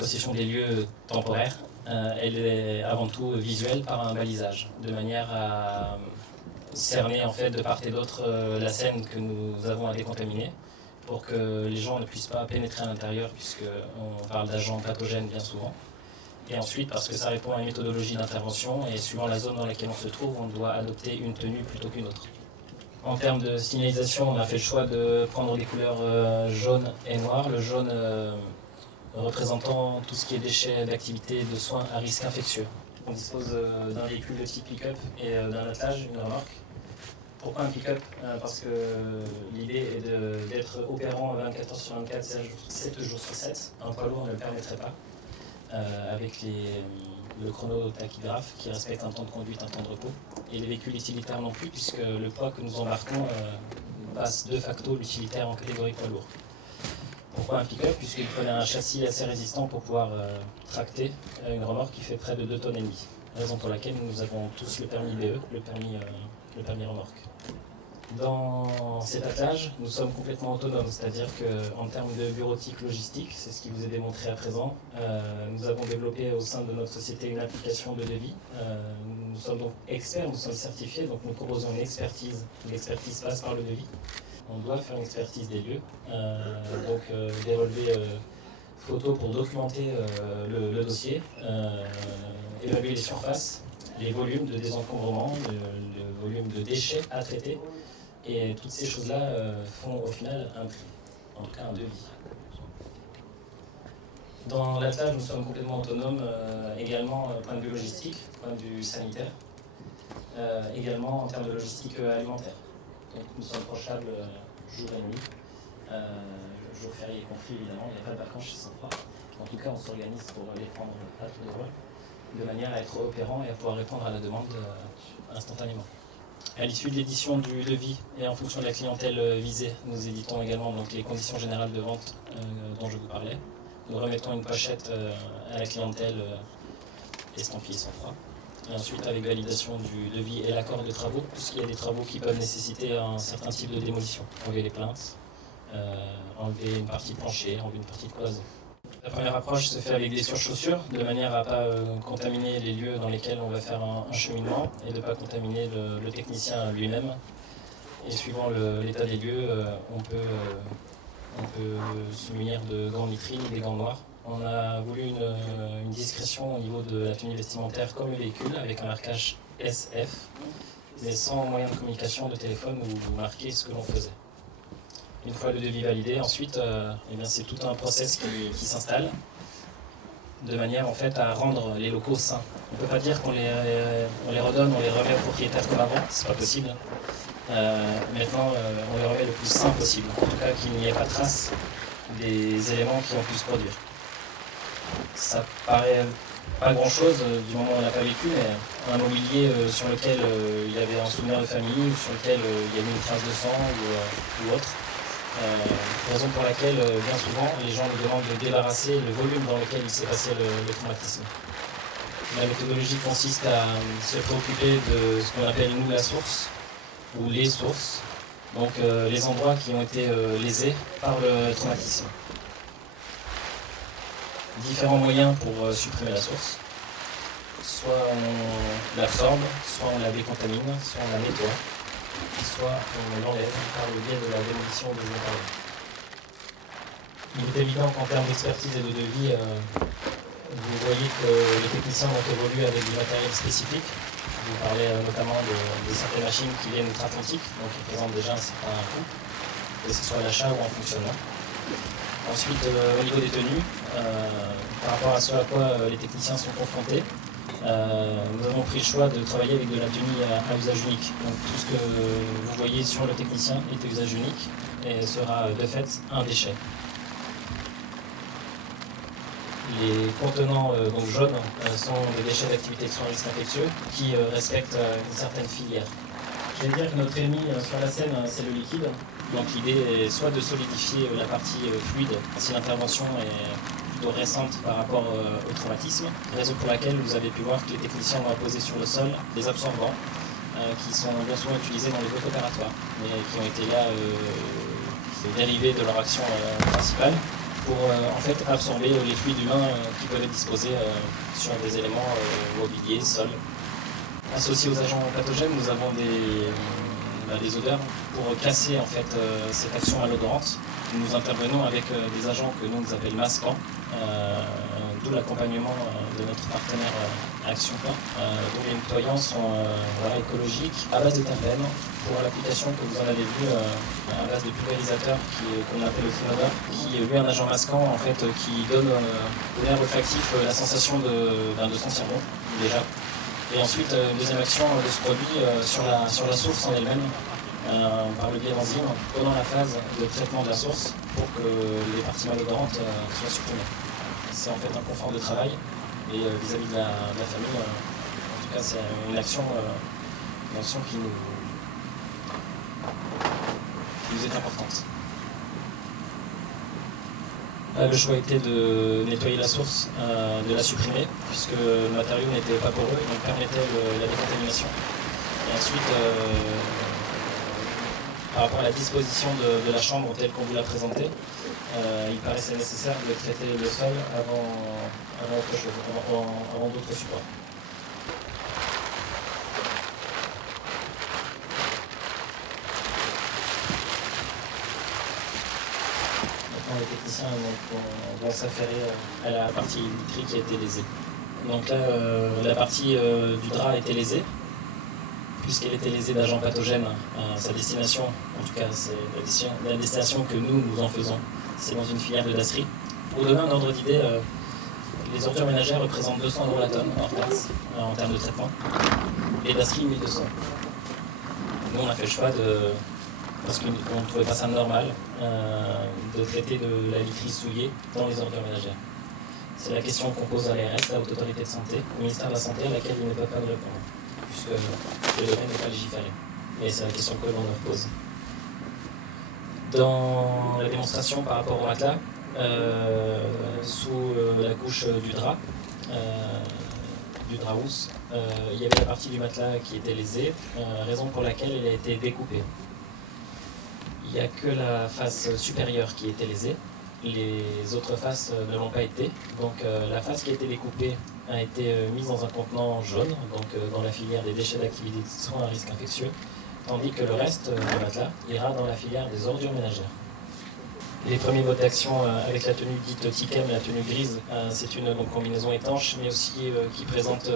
possession des lieux temporaires, elle est avant tout visuelle par un balisage, de manière à cerner en fait de part et d'autre la scène que nous avons à décontaminer, pour que les gens ne puissent pas pénétrer à l'intérieur, puisqu'on parle d'agents pathogènes bien souvent. Et ensuite, parce que ça répond à une méthodologie d'intervention, et suivant la zone dans laquelle on se trouve, on doit adopter une tenue plutôt qu'une autre. En termes de signalisation, on a fait le choix de prendre des couleurs jaune et noir. Le jaune représentant tout ce qui est déchets d'activités de soins à risque infectieux. On dispose d'un véhicule de type pick-up et d'un attelage, une remorque. Pourquoi un pick-up? Parce que l'idée est d'être opérant 24 heures sur 24, 7 jours sur 7. Un poids lourd ne le permettrait pas, avec le chronotachygraphe qui respecte un temps de conduite, un temps de repos. Et les véhicules utilitaires non plus, puisque le poids que nous embarquons passe de facto l'utilitaire en catégorie poids lourd. Pourquoi un pick-up? Puisqu'il fallait un châssis assez résistant pour pouvoir tracter une remorque qui fait près de 2,5 tonnes. Raison pour laquelle nous avons tous le permis BE, le permis remorque. Dans cet attelage, nous sommes complètement autonomes, c'est-à-dire qu'en termes de bureautique logistique, c'est ce qui vous est démontré à présent, nous avons développé au sein de notre société une application de devis. Nous sommes donc experts, nous sommes certifiés, donc nous proposons une expertise. L'expertise passe par le devis. On doit faire une expertise des lieux, des relevés photos pour documenter le dossier, évaluer les surfaces, les volumes de désencombrement, le volume de déchets à traiter. Et toutes ces choses-là font au final un prix, en tout cas un devis. Dans l'attelage, nous sommes complètement autonomes, également point de vue logistique, point de vue sanitaire, également en termes de logistique alimentaire. Donc nous sommes prochables jour et nuit, jour férié compris évidemment, il n'y a pas de vacances chez Safra. En tout cas, on s'organise pour les prendre à tour de rôle, de manière à être opérant et à pouvoir répondre à la demande instantanément. À l'issue de l'édition du devis et en fonction de la clientèle visée, nous éditons également donc, les conditions générales de vente dont je vous parlais. Nous remettons une pochette à la clientèle estampillée Safra. Et ensuite, avec validation du devis et l'accord de travaux, puisqu'il y a des travaux qui peuvent nécessiter un certain type de démolition. Enlever les plinthes, enlever une partie de plancher, enlever une partie de cloison. La première approche se fait avec des surchaussures, de manière à ne pas contaminer les lieux dans lesquels on va faire un cheminement et de ne pas contaminer le technicien lui-même. Et suivant l'état des lieux, on peut se munir de gants nitrines ou des gants noirs. On a voulu une discrétion au niveau de la tenue vestimentaire comme le véhicule, avec un marquage SF, mais sans moyen de communication de téléphone où vous marquez ce que l'on faisait. Une fois le devis validé, ensuite, c'est tout un process qui s'installe, de manière en fait à rendre les locaux sains. On ne peut pas dire qu'on les redonne, on les remet aux propriétaires comme avant, c'est pas possible. Maintenant, on les remet le plus sain possible, en tout cas qu'il n'y ait pas trace des éléments qui ont pu se produire. Ça paraît pas grand chose du moment où on n'a pas vécu, mais un mobilier sur lequel il y avait un souvenir de famille, ou sur lequel il y avait une trace de sang ou autre. Raison pour laquelle bien souvent les gens nous demandent de débarrasser le volume dans lequel il s'est passé le traumatisme. La méthodologie consiste à se préoccuper de ce qu'on appelle nous la source, ou les sources, donc les endroits qui ont été lésés par le traumatisme. Différents moyens pour supprimer la source. Soit on l'absorbe, soit on la décontamine, soit on la nettoie, soit on l'enlève par le biais de la démolition de l'appareil. Il est évident qu'en termes d'expertise et de devis, vous voyez que les techniciens ont évolué avec du matériel spécifique. Vous parlez notamment de certaines machines qui viennent outre-Atlantique, donc qui présentent déjà un certain coût, que ce soit à l'achat ou en fonctionnement. Ensuite, au niveau des tenues, par rapport à ce à quoi les techniciens sont confrontés, nous avons pris le choix de travailler avec de la tenue à usage unique. Donc tout ce que vous voyez sur le technicien est à usage unique et sera de fait un déchet. Les contenants jaunes sont des déchets d'activité de soins à risque infectieux qui respectent une certaine filière. Je vais dire que notre ennemi sur la scène, c'est le liquide. Donc l'idée est soit de solidifier la partie fluide si l'intervention est plutôt récente par rapport au traumatisme, raison pour laquelle vous avez pu voir que les techniciens ont apposé sur le sol des absorbants qui sont bien souvent utilisés dans les blocs opératoires, mais qui ont été là dérivés de leur action principale pour en fait absorber les fluides humains qui peuvent être disposés sur des éléments mobiliers, sols. Associés aux agents pathogènes, nous avons des odeurs pour casser en fait cette action malodorante. Nous intervenons avec des agents que nous appelons masquants, d'où l'accompagnement de notre partenaire Action Plan, dont les nettoyants sont écologiques, à base de terpènes, pour l'application que vous en avez vu à base de pulvérisateur qu'on appelle le Finodor, qui est lui un agent masquant en fait, qui donne au nerf olfactif la sensation de sentir bon déjà. Et ensuite, deuxième action de ce produit sur la source en elle-même, par le biais d'enzymes, pendant la phase de traitement de la source pour que les parties malodorantes soient supprimées. C'est en fait un confort de travail et vis-à-vis de la famille, en tout cas c'est une action qui nous est importante. Le choix était de nettoyer la source, de la supprimer, puisque le matériau n'était pas poreux et donc permettait la décontamination. Et ensuite, par rapport à la disposition de la chambre telle qu'on vous l'a présentée, il paraissait nécessaire de traiter le sol avant d'autres supports. Les techniciens vont s'affairer à la partie électrique qui a été lésée. Donc là, la partie du drap a été lésée, puisqu'elle était lésée d'agents pathogènes. Sa destination, en tout cas c'est la destination que nous en faisons, c'est dans une filière de dasserie. Pour donner un ordre d'idée, les ordures ménagères représentent 200 € la tonne hors taxe en termes de traitement. Les dasseries 1200. Nous on a fait le choix parce qu'on ne trouvait pas ça normal de traiter de la literie souillée dans les ordures ménagères. C'est la question qu'on pose à l'ARS, la Haute Autorité de Santé, au ministère de la Santé, à laquelle ils ne peuvent pas nous répondre, puisque le domaine n'est pas légiféré. Mais c'est la question que l'on leur pose. Dans la démonstration par rapport au matelas, sous la couche du drap housse, il y avait la partie du matelas qui était lésée, raison pour laquelle elle a été découpée. Il n'y a que la face supérieure qui était lésée, les autres faces ne l'ont pas été. Donc la face qui a été découpée a été mise dans un contenant jaune, donc dans la filière des déchets d'activité de soins à risque infectieux, tandis que le reste du matelas ira dans la filière des ordures ménagères. Les premiers modes d'action avec la tenue dite TICAM, la tenue grise, c'est une combinaison étanche, mais aussi qui présente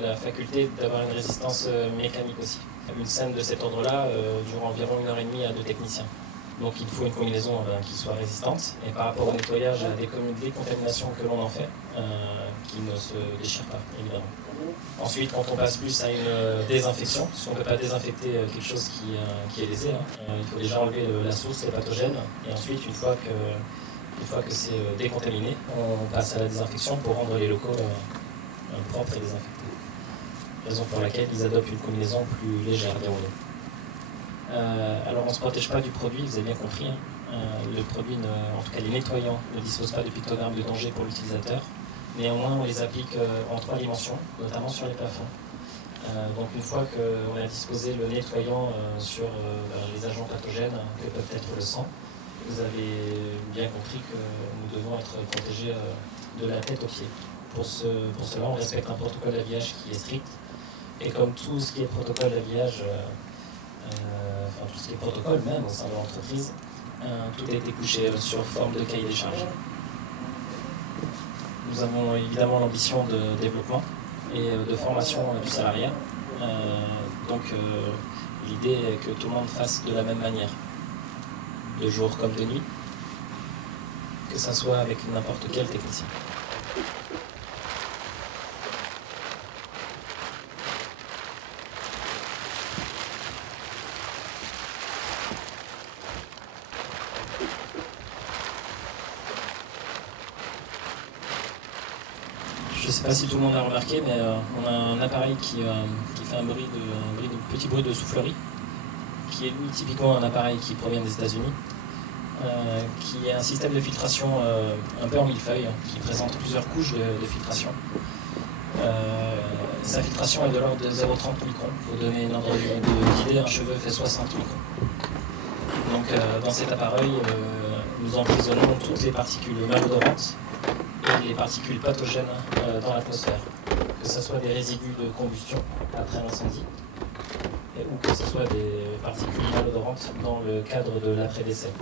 la faculté d'avoir une résistance mécanique aussi. Une scène de cet ordre-là dure environ 1h30 à 2 techniciens. Donc il faut une combinaison qui soit résistante, et par rapport au nettoyage, à des décontaminations que l'on en fait, qui ne se déchirent pas, évidemment. Ensuite, quand on passe plus à une désinfection, parce qu'on ne peut pas désinfecter quelque chose qui est lésé, il faut déjà enlever la source, les pathogènes, et ensuite, une fois que c'est décontaminé, on passe à la désinfection pour rendre les locaux propres et désinfectés. Raison pour laquelle ils adoptent une combinaison plus légère, déroulée. Alors on ne se protège pas du produit, vous avez bien compris. Le produit, en tout cas les nettoyants, ne disposent pas de pictogrammes de danger pour l'utilisateur. Néanmoins, on les applique en 3 dimensions, notamment sur les plafonds. Donc une fois qu'on a disposé le nettoyant sur les agents pathogènes que peuvent être le sang, vous avez bien compris que nous devons être protégés de la tête aux pieds. Pour cela, on respecte un protocole d'habillage qui est strict. Et comme tout ce qui est protocole d'habillage, tout ce qui est protocole même au sein de l'entreprise, tout a été couché sur forme de cahier des charges. Nous avons évidemment l'ambition de développement et de formation du salariat. Donc l'idée est que tout le monde fasse de la même manière, de jour comme de nuit, que ça soit avec n'importe quel technicien. Je ne sais pas si tout le monde a remarqué, mais on a un appareil qui fait un petit bruit de soufflerie, qui est lui typiquement un appareil qui provient des États-Unis, qui est un système de filtration un peu en millefeuille, qui présente plusieurs couches de filtration. Sa filtration est de l'ordre de 0,30 microns. Pour donner une ordre d'idée, un cheveu fait 60 microns. Donc dans cet appareil, nous emprisonnons toutes les particules malodorantes et les particules pathogènes dans l'atmosphère, que ce soit des résidus de combustion après l'incendie, ou que ce soit des particules malodorantes dans le cadre de l'après-décès,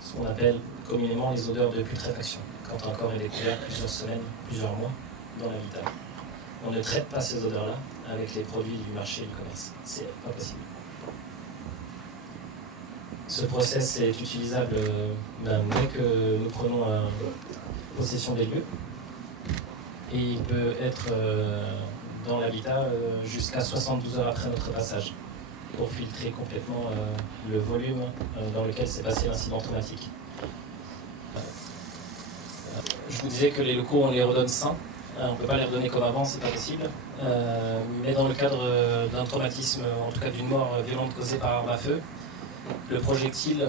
ce qu'on appelle communément les odeurs de putréfaction, quand un corps est découvert plusieurs semaines, plusieurs mois dans l'habitat. On ne traite pas ces odeurs-là avec les produits du marché et du commerce, c'est pas possible. Ce process est utilisable dès que nous prenons possession des lieux, et il peut être dans l'habitat jusqu'à 72 heures après notre passage, pour filtrer complètement le volume dans lequel s'est passé l'incident traumatique. Je vous disais que les locaux, on les redonne sains. On ne peut pas les redonner comme avant, c'est pas possible. Mais dans le cadre d'un traumatisme, en tout cas d'une mort violente causée par arme à feu, le projectile,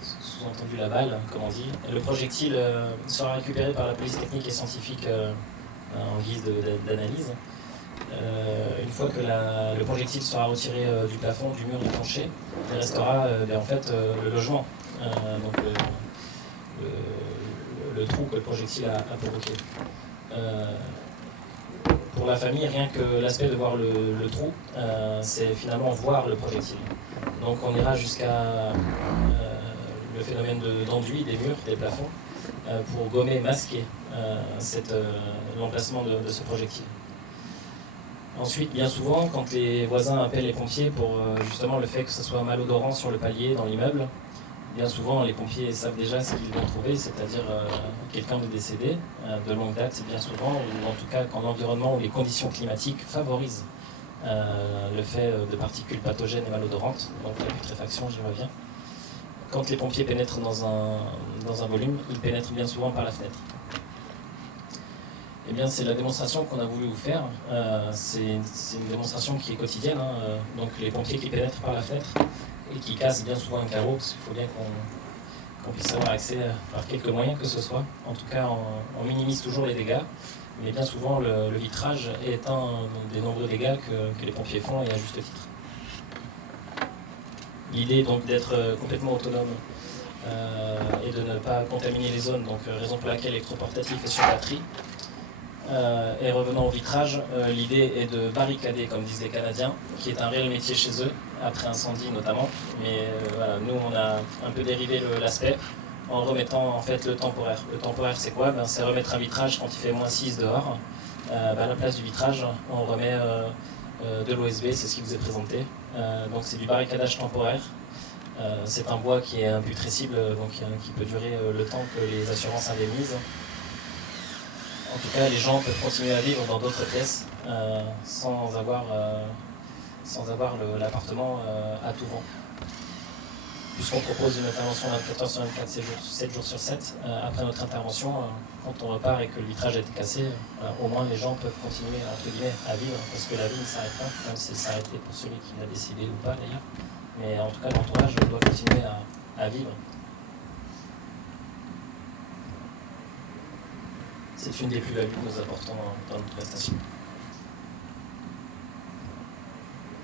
sous-entendu la balle, comme on dit, le projectile sera récupéré par la police technique et scientifique en guise d'analyse. Une fois que le projectile sera retiré du plafond, du mur, du plancher, il restera en fait le logement, donc le trou que le projectile a provoqué. Pour la famille, rien que l'aspect de voir le trou, c'est finalement voir le projectile. Donc on ira jusqu'à le phénomène d'enduit des murs, des plafonds, pour gommer, masquer l'emplacement de ce projectile. Ensuite, bien souvent, quand les voisins appellent les pompiers pour justement le fait que ce soit malodorant sur le palier dans l'immeuble, bien souvent les pompiers savent déjà ce qu'ils vont trouver, c'est-à-dire quelqu'un de décédé de longue date, bien souvent, ou en tout cas quand l'environnement ou les conditions climatiques favorisent le fait de particules pathogènes et malodorantes, donc la putréfaction, j'y reviens. Quand les pompiers pénètrent dans un volume, ils pénètrent bien souvent par la fenêtre. Eh bien, c'est la démonstration qu'on a voulu vous faire. C'est une démonstration qui est quotidienne. Donc, les pompiers qui pénètrent par la fenêtre et qui cassent bien souvent un carreau, parce qu'il faut bien qu'on puisse avoir accès par quelques moyens que ce soit. En tout cas, on minimise toujours les dégâts, mais bien souvent, le vitrage est un des nombreux dégâts que les pompiers font, et à juste titre. L'idée est donc d'être complètement autonome et de ne pas contaminer les zones, donc raison pour laquelle électroportatif est sur batterie. Et revenant au vitrage, l'idée est de barricader, comme disent les Canadiens, qui est un réel métier chez eux, après incendie notamment. Mais voilà, nous, on a un peu dérivé l'aspect en remettant en fait le temporaire. Le temporaire, c'est quoi? C'est remettre un vitrage quand il fait -6 dehors. À la place du vitrage, on remet de l'OSB, c'est ce qui vous est présenté. Donc c'est du barricadage temporaire. C'est un bois qui est imputrescible, donc qui peut durer le temps que les assurances indemnisent. En tout cas, les gens peuvent continuer à vivre dans d'autres pièces sans avoir l'appartement à tout vent. Puisqu'on propose une intervention 24 heures sur 24, 7 jours sur 7, après notre intervention, quand on repart et que le vitrage a été cassé, au moins les gens peuvent continuer entre guillemets à vivre, parce que la vie ne s'arrête pas, même si elle s'arrêtait pour celui qui l'a décidé ou pas d'ailleurs. Mais en tout cas, l'entourage doit continuer à vivre. C'est une des plus-values que nous apportons dans notre prestation.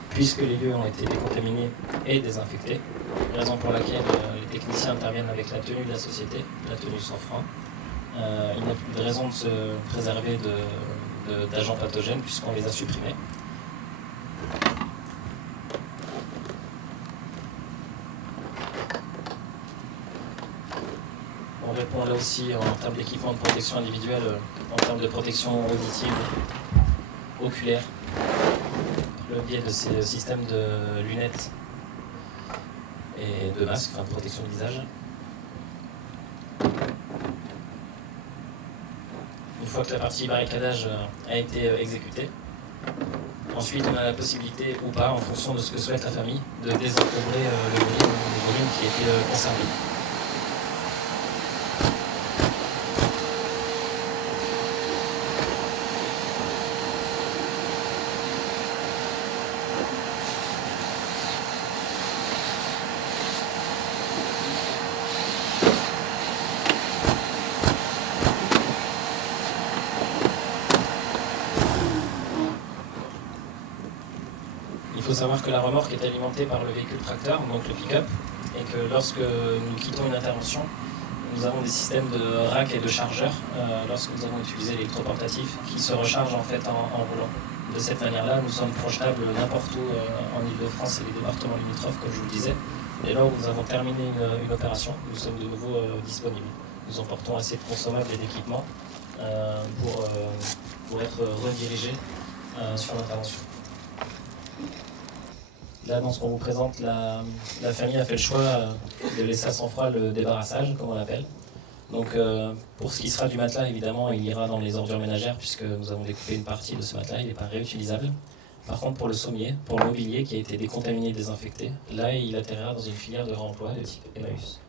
Puisque les lieux ont été décontaminés et désinfectés, raison pour laquelle les techniciens interviennent avec la tenue de la société, la tenue sans frein. Il n'y a plus de raison de se préserver d'agents pathogènes puisqu'on les a supprimés. On répond là aussi en termes d'équipement de protection individuelle, en termes de protection auditive, oculaire, le biais de ces systèmes de lunettes et de masques, enfin de protection du visage. Une fois que la partie barricadage a été exécutée, ensuite on a la possibilité ou pas, en fonction de ce que souhaite la famille, de désencombrer le volume qui a été conservé. Il faut savoir que la remorque est alimentée par le véhicule tracteur, donc le pick-up, et que lorsque nous quittons une intervention, nous avons des systèmes de rack et de chargeurs lorsque nous avons utilisé l'électroportatif qui se rechargent en fait en roulant. De cette manière-là, nous sommes projetables n'importe où en Ile-de-France et les départements limitrophes, comme je vous le disais. Et là où nous avons terminé une opération, nous sommes de nouveau disponibles. Nous emportons assez de consommables et d'équipements pour être redirigés sur l'intervention. Là, dans ce qu'on vous présente, la famille a fait le choix de laisser à sang froid le débarrassage, comme on l'appelle. Donc, pour ce qui sera du matelas, évidemment, il ira dans les ordures ménagères, puisque nous avons découpé une partie de ce matelas, il n'est pas réutilisable. Par contre, pour le sommier, pour le mobilier qui a été décontaminé et désinfecté, là, il atterrira dans une filière de réemploi de type Emmaüs.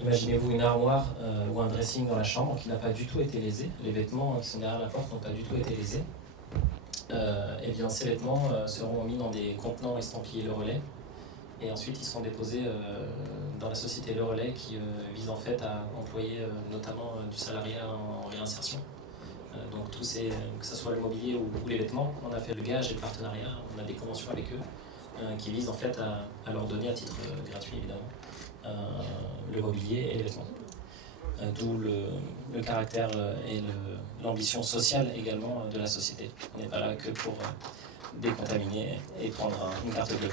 Imaginez-vous une armoire ou un dressing dans la chambre qui n'a pas du tout été lésé. Les vêtements qui sont derrière la porte n'ont pas du tout été lésés. Et bien ces vêtements seront mis dans des contenants estampillés Le Relais et ensuite ils seront déposés dans la société Le Relais qui vise en fait à employer notamment du salariat en réinsertion. Donc tous ces, que ce soit le mobilier ou les vêtements, on a fait le gage et le partenariat, on a des conventions avec eux qui visent en fait à leur donner à titre gratuit évidemment le mobilier et les vêtements. D'où le caractère et l'ambition sociale également de la société. On n'est pas là que pour décontaminer et prendre une carte bleue.